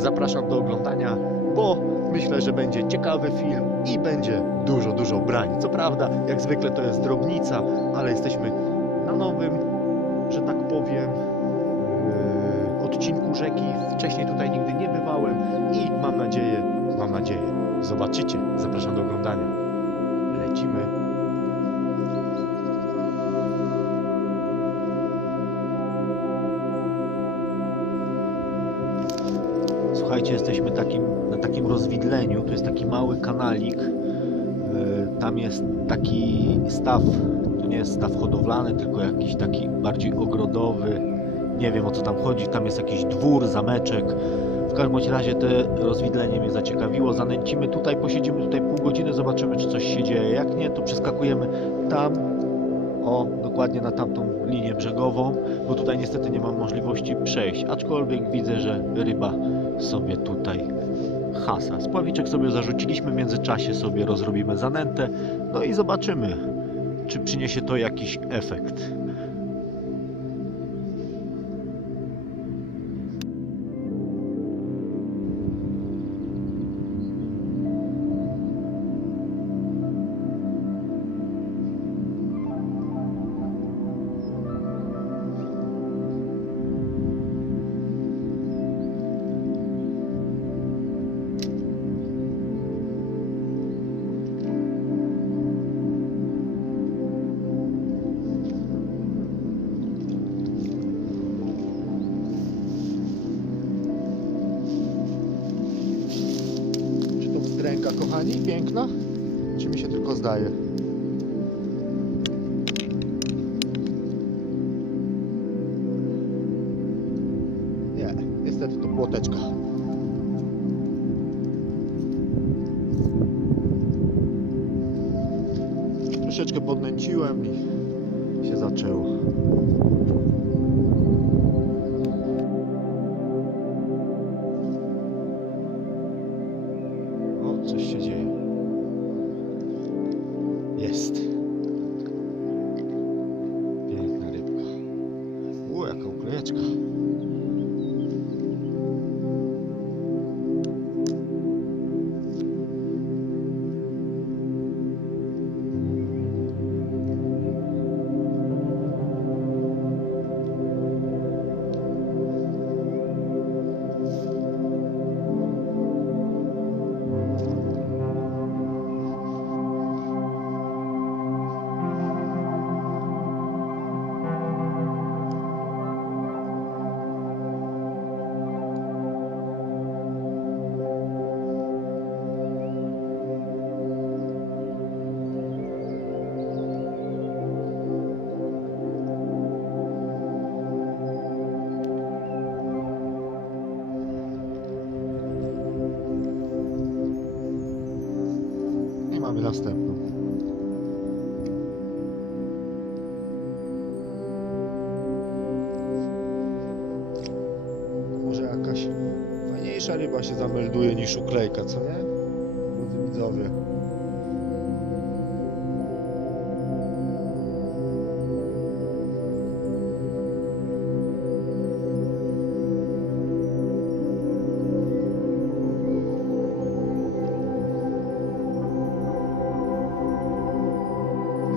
Zapraszam do oglądania, bo myślę, że będzie ciekawy film i będzie dużo, dużo brań. Co prawda, jak zwykle to jest drobnica, ale jesteśmy na nowym, że tak powiem, yy, odcinku rzeki. Wcześniej tutaj nigdy nie bywałem i mam nadzieję, mam nadzieję, zobaczycie. Zapraszam do oglądania. Lecimy. Jesteśmy takim, na takim rozwidleniu. Tu jest taki mały kanalik. Yy, Tam jest taki staw. To nie jest staw hodowlany, tylko jakiś taki bardziej ogrodowy. Nie wiem o co tam chodzi. Tam jest jakiś dwór, zameczek. W każdym razie to rozwidlenie mnie zaciekawiło. Zanęcimy tutaj, posiedzimy tutaj pół godziny, zobaczymy czy coś się dzieje. Jak nie, to przeskakujemy tam. O, dokładnie na tamtą linię brzegową, bo tutaj niestety nie mam możliwości przejść. Aczkolwiek widzę, że ryba sobie tutaj hasa. Spławiczek sobie zarzuciliśmy, w międzyczasie sobie rozrobimy zanętę, no i zobaczymy, czy przyniesie to jakiś efekt. Zdaje? Się zamelduje niż uklejka, co nie? Drodzy widzowie.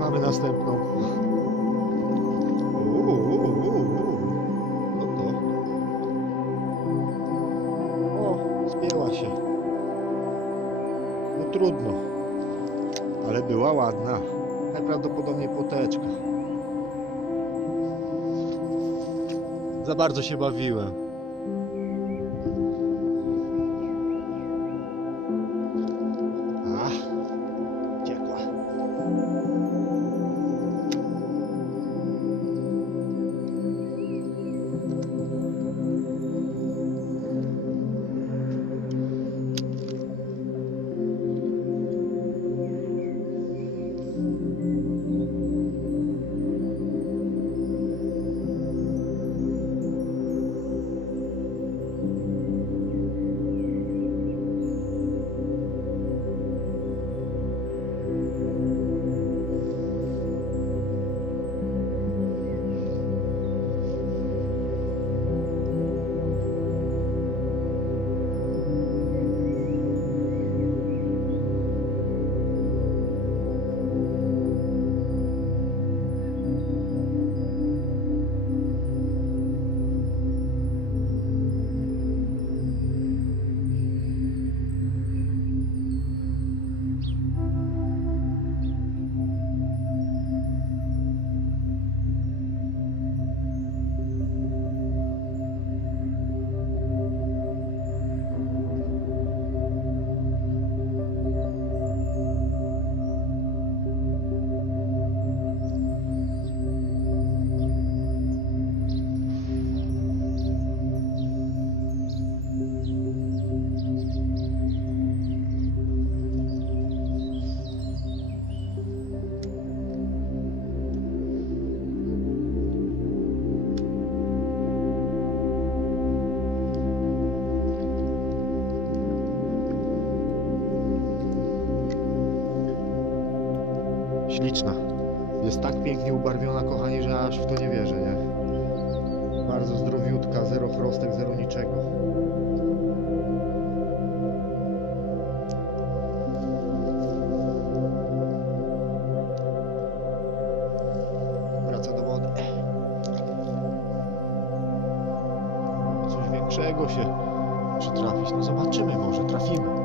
Mamy następną. Trudno. Ale była ładna. Najprawdopodobniej poteczka. Za bardzo się bawiłem. Ubarwiona, kochani, że aż w to nie wierzę, nie? Bardzo zdrowiutka, zero chrostek, zero niczego. Wraca do wody. Coś większego się przytrafić. No zobaczymy, może trafimy.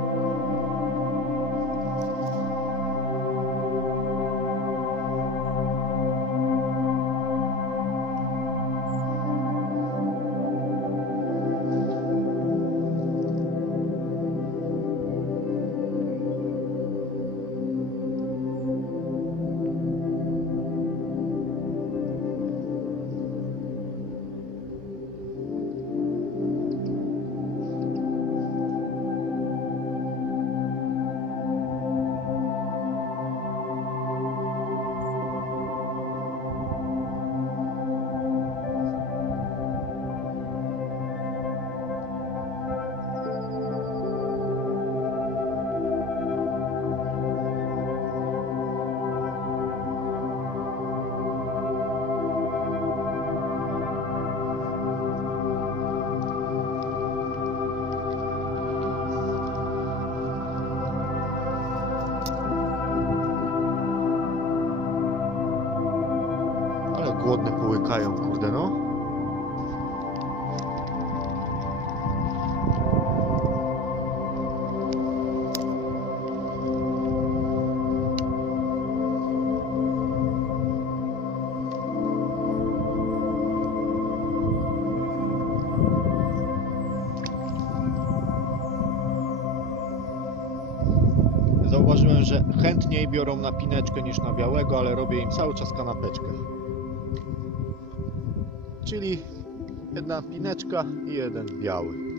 Zauważyłem, że chętniej biorą na pineczkę niż na białego, ale robię im cały czas kanapeczkę. Czyli jedna pineczka i jeden biały.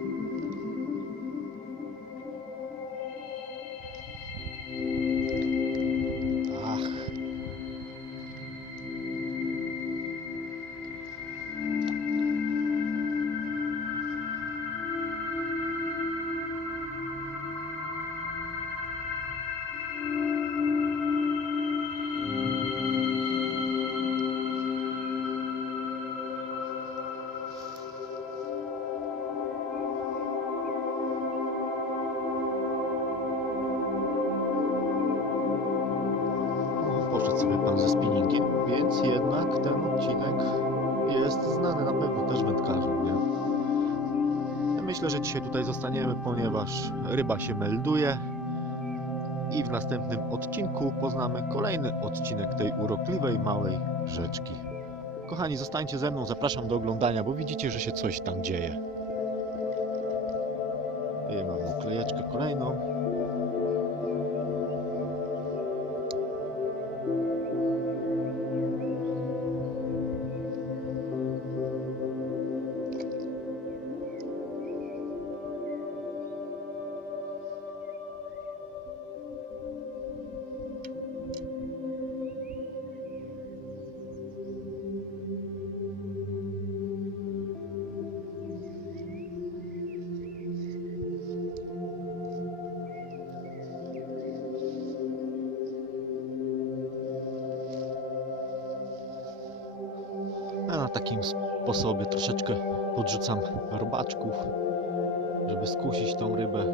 Poszedł sobie pan ze spinningiem, więc jednak ten odcinek jest znany na pewno też wędkarzom, nie? Myślę, że dzisiaj tutaj zostaniemy, ponieważ ryba się melduje i w następnym odcinku poznamy kolejny odcinek tej urokliwej małej rzeczki. Kochani, zostańcie ze mną, zapraszam do oglądania, bo widzicie, że się coś tam dzieje. I mamy klejeczkę kolejną. Takim sposobie troszeczkę podrzucam robaczków, żeby skusić tą rybę.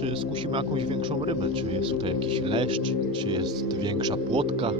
Czy skusimy jakąś większą rybę. Czy jest tutaj jakiś leszcz, czy jest większa płotka.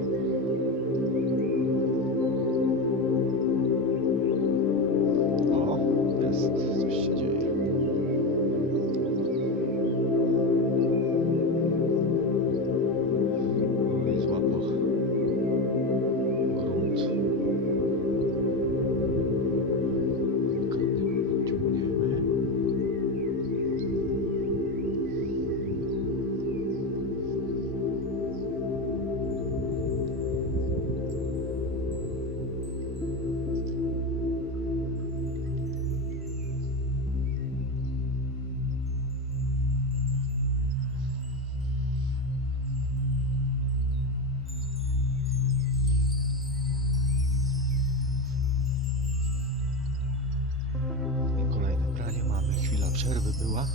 Była.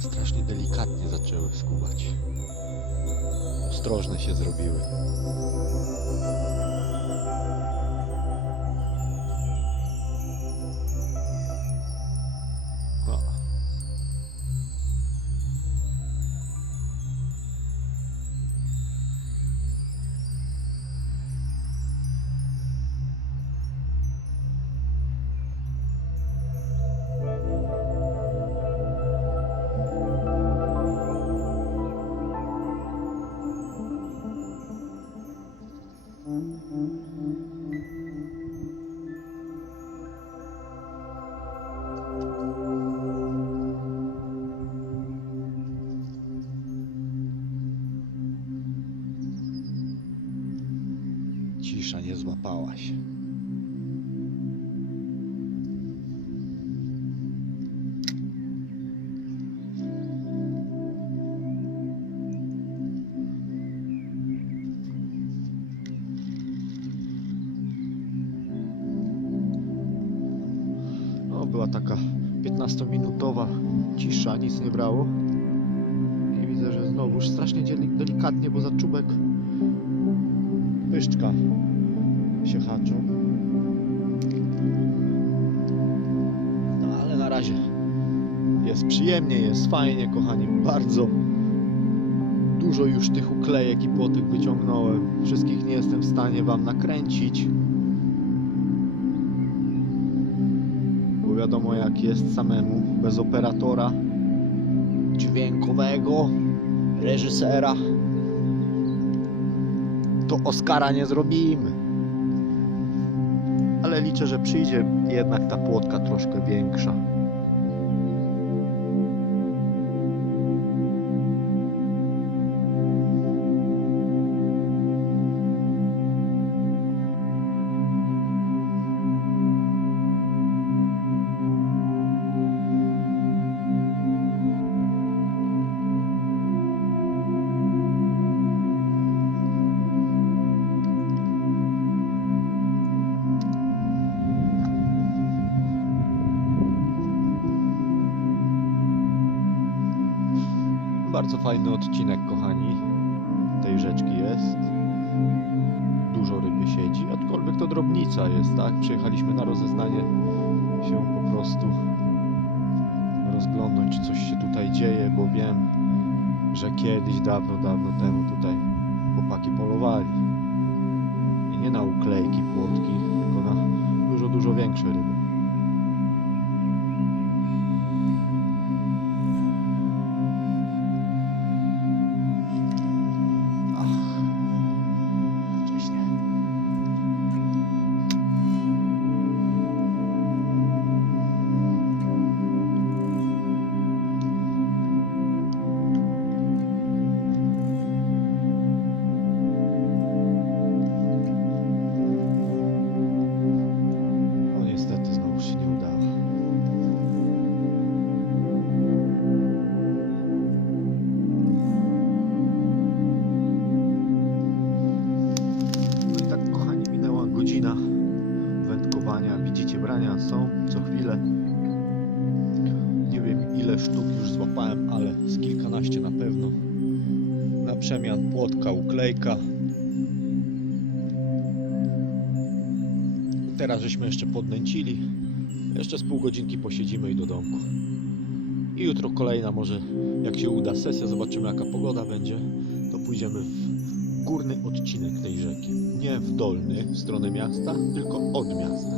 Strasznie delikatnie zaczęły skubać. Ostrożne się zrobiły. Cisza nie złapała się. No, była taka 15-minutowa cisza, nic nie brało. I widzę, że znowuż strasznie delikatnie, bo za czubek pyszczka się haczą. No ale na razie jest przyjemnie, jest fajnie, kochani. Bardzo dużo już tych uklejek i płotek wyciągnąłem. Wszystkich nie jestem w stanie Wam nakręcić. Bo wiadomo jak jest samemu, bez operatora dźwiękowego, reżysera to Oscara nie zrobimy. Ale liczę, że przyjdzie jednak ta płotka troszkę większa. Bardzo fajny odcinek, kochani. Tej rzeczki jest. Dużo ryby siedzi, aczkolwiek to drobnica jest, tak? Przyjechaliśmy na rozeznanie się po prostu rozglądnąć, czy coś się tutaj dzieje, bo wiem, że kiedyś, dawno, dawno temu tutaj chłopaki polowali. I nie na uklejki, płotki, tylko na dużo, dużo większe ryby. Żeśmy jeszcze podnęcili. Jeszcze z pół godzinki posiedzimy i do domku. I jutro kolejna może, jak się uda sesja, zobaczymy jaka pogoda będzie, to pójdziemy w górny odcinek tej rzeki. Nie w dolny, w stronę miasta, tylko od miasta.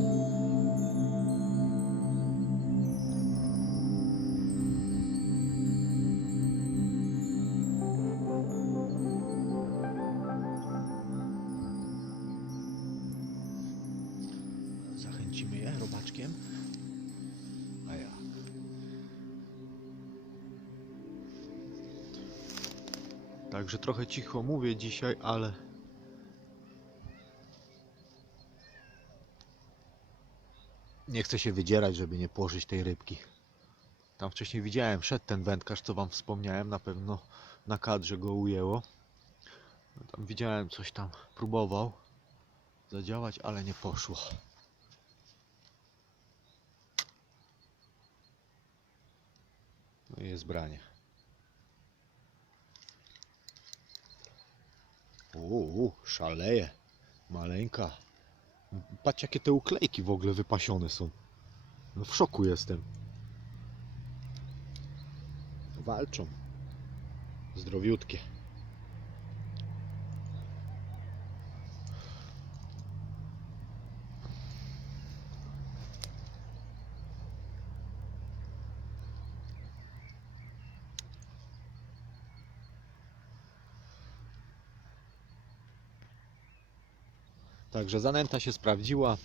Także trochę cicho mówię dzisiaj, ale nie chcę się wydzierać, żeby nie położyć tej rybki. Tam wcześniej widziałem, szedł ten wędkarz, co wam wspomniałem, na pewno na kadrze go ujęło. No Tam widziałem, coś tam próbował zadziałać, ale nie poszło. No i jest branie. Uuu, szaleje. Maleńka. Patrz jakie te uklejki w ogóle wypasione są. No w szoku jestem. Walczą. Zdrowiutkie. Także zanęta się sprawdziła.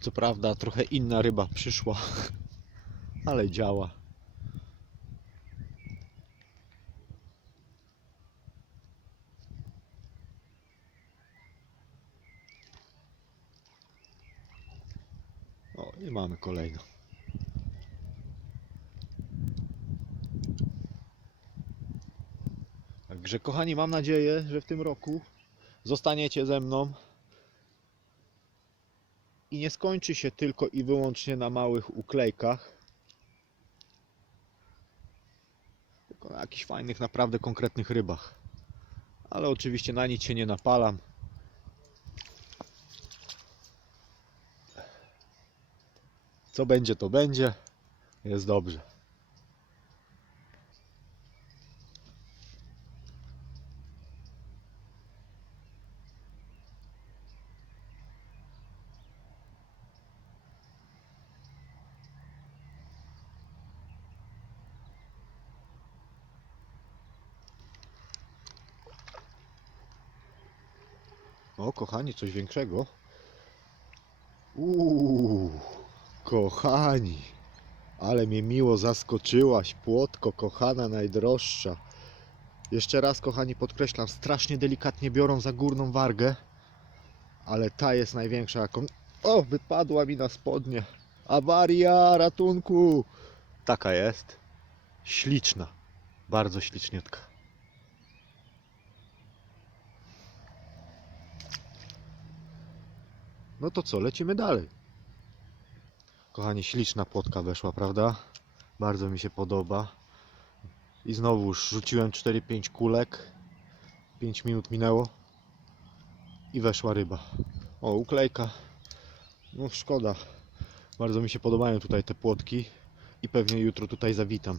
Co prawda trochę inna ryba przyszła, ale działa. O, i mamy kolejną. Także kochani, mam nadzieję, że w tym roku zostaniecie ze mną i nie skończy się tylko i wyłącznie na małych uklejkach, tylko na jakichś fajnych, naprawdę konkretnych rybach. Ale oczywiście na nic się nie napalam. Co będzie, to będzie. Jest dobrze. O, kochani, coś większego. Uuu, kochani, ale mnie miło zaskoczyłaś, płotko, kochana, najdroższa. Jeszcze raz, kochani, podkreślam, strasznie delikatnie biorą za górną wargę, ale ta jest największa, jaką... O, wypadła mi na spodnie. Awaria, ratunku! Taka jest. Śliczna, bardzo śliczniutka. No to co, lecimy dalej. Kochani, śliczna płotka weszła, prawda? Bardzo mi się podoba. I znowuż rzuciłem 4-5 kulek. 5 minut minęło. I weszła ryba. O, uklejka. No szkoda. Bardzo mi się podobają tutaj te płotki. I pewnie jutro tutaj zawitam.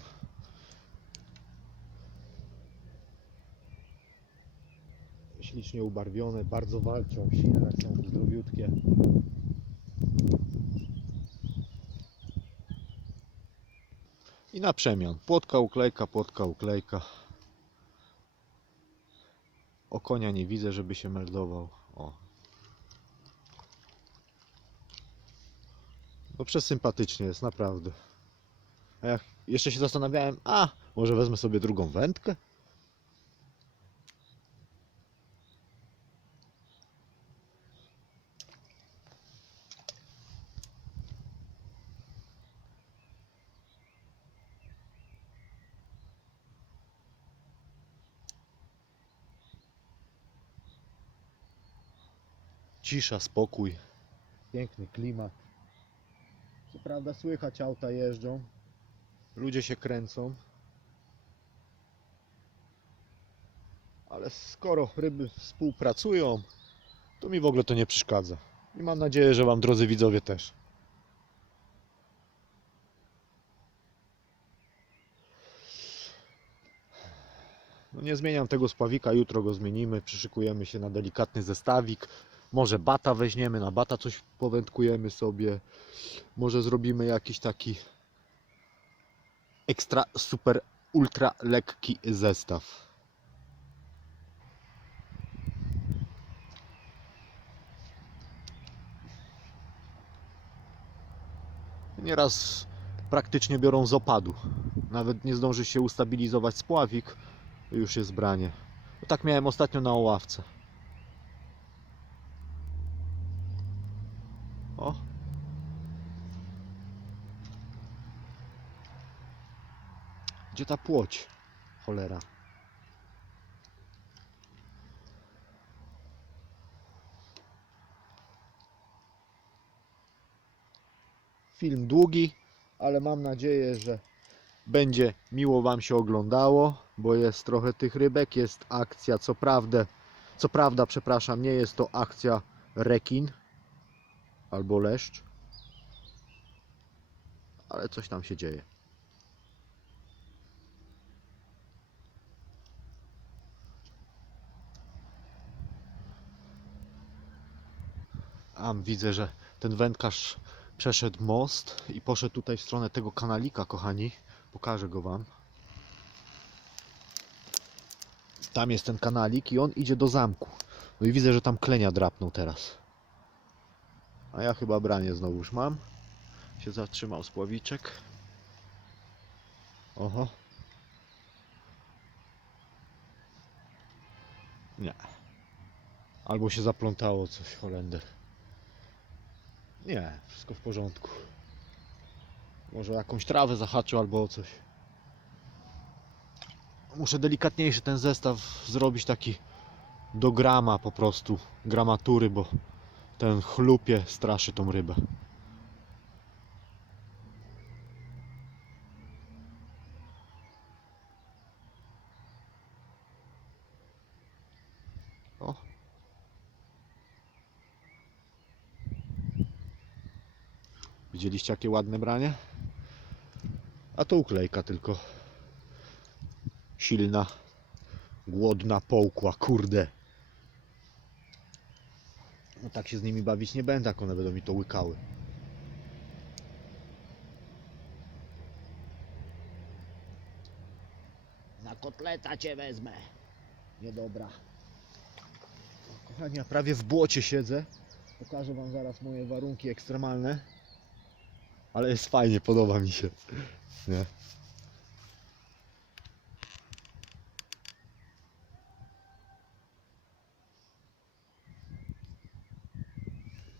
Ślicznie ubarwione, bardzo walczą, silne są, zdrowiutkie. I na przemian. Płotka, uklejka, płotka, uklejka. O konia nie widzę, żeby się meldował. O. No przesympatycznie jest, naprawdę. A ja jeszcze się zastanawiałem, a może wezmę sobie drugą wędkę? Cisza, spokój. Piękny klimat. Co prawda słychać auta jeżdżą. Ludzie się kręcą. Ale skoro ryby współpracują, to mi w ogóle to nie przeszkadza. I mam nadzieję, że Wam, drodzy widzowie, też. No nie zmieniam tego spławika, jutro go zmienimy, przyszykujemy się na delikatny zestawik. Może bata weźmiemy, na bata coś powędkujemy sobie. Może zrobimy jakiś taki ekstra, super, ultra lekki zestaw. Nieraz praktycznie biorą z opadu. Nawet nie zdąży się ustabilizować spławik, już jest branie. Tak miałem ostatnio na oławce. O. Gdzie ta płoć? Cholera. Film długi, ale mam nadzieję, że będzie miło Wam się oglądało, bo jest trochę tych rybek, jest akcja, co prawda, co prawda, przepraszam, nie jest to akcja rekin albo leszcz, ale coś tam się dzieje. A widzę, że ten wędkarz przeszedł most i poszedł tutaj w stronę tego kanalika, kochani. Pokażę go wam. Tam jest ten kanalik i on idzie do zamku. No i widzę, że tam klenia drapnął teraz. A ja chyba branie znowuż mam. Się zatrzymał spławiczek. Oho. Nie. Albo się zaplątało coś, Holender. Nie, wszystko w porządku. Może jakąś trawę zahaczył albo o coś. Muszę delikatniejszy ten zestaw zrobić taki do grama po prostu. Gramatury, bo ten chlupie straszy tą rybę. Widzieliście jakie ładne branie? A to uklejka tylko. Silna, głodna, połkła, kurde. No tak się z nimi bawić nie będę, jak one będą mi to łykały. Na kotleta cię wezmę. Niedobra. Kochani, ja prawie w błocie siedzę. Pokażę wam zaraz moje warunki ekstremalne. Ale jest fajnie, podoba mi się. Nie?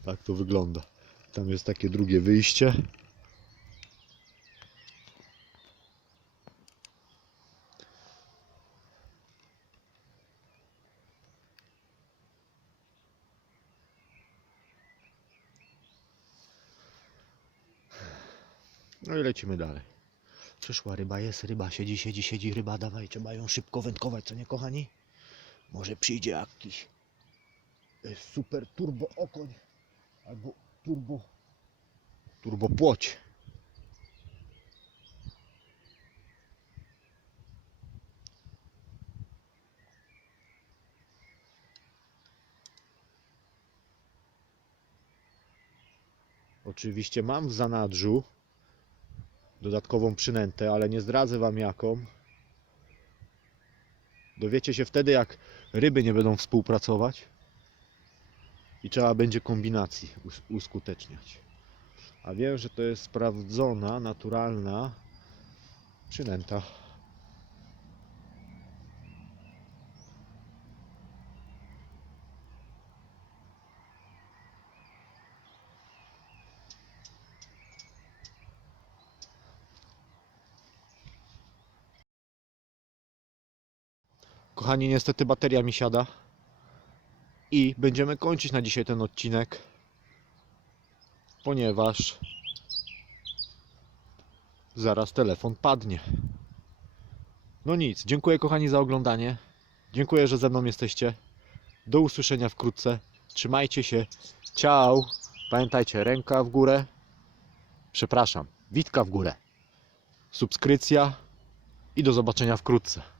Tak to wygląda. Tam jest takie drugie wyjście. No i lecimy dalej. Przyszła ryba, jest ryba, siedzi, siedzi, siedzi ryba, dawaj, trzeba ją szybko wędkować, co nie kochani? Może przyjdzie jakiś e, super turbo okoń albo turbo turbo płoć. Oczywiście mam w zanadrzu dodatkową przynętę, ale nie zdradzę Wam jaką. Dowiecie się wtedy, jak ryby nie będą współpracować i trzeba będzie kombinacji us- uskuteczniać. A wiem, że to jest sprawdzona, naturalna przynęta. Kochani, niestety bateria mi siada. I będziemy kończyć na dzisiaj ten odcinek, ponieważ zaraz telefon padnie. No nic, dziękuję kochani za oglądanie. Dziękuję, że ze mną jesteście. Do usłyszenia wkrótce. Trzymajcie się. Ciao. Pamiętajcie, ręka w górę. Przepraszam, witka w górę. Subskrypcja i do zobaczenia wkrótce.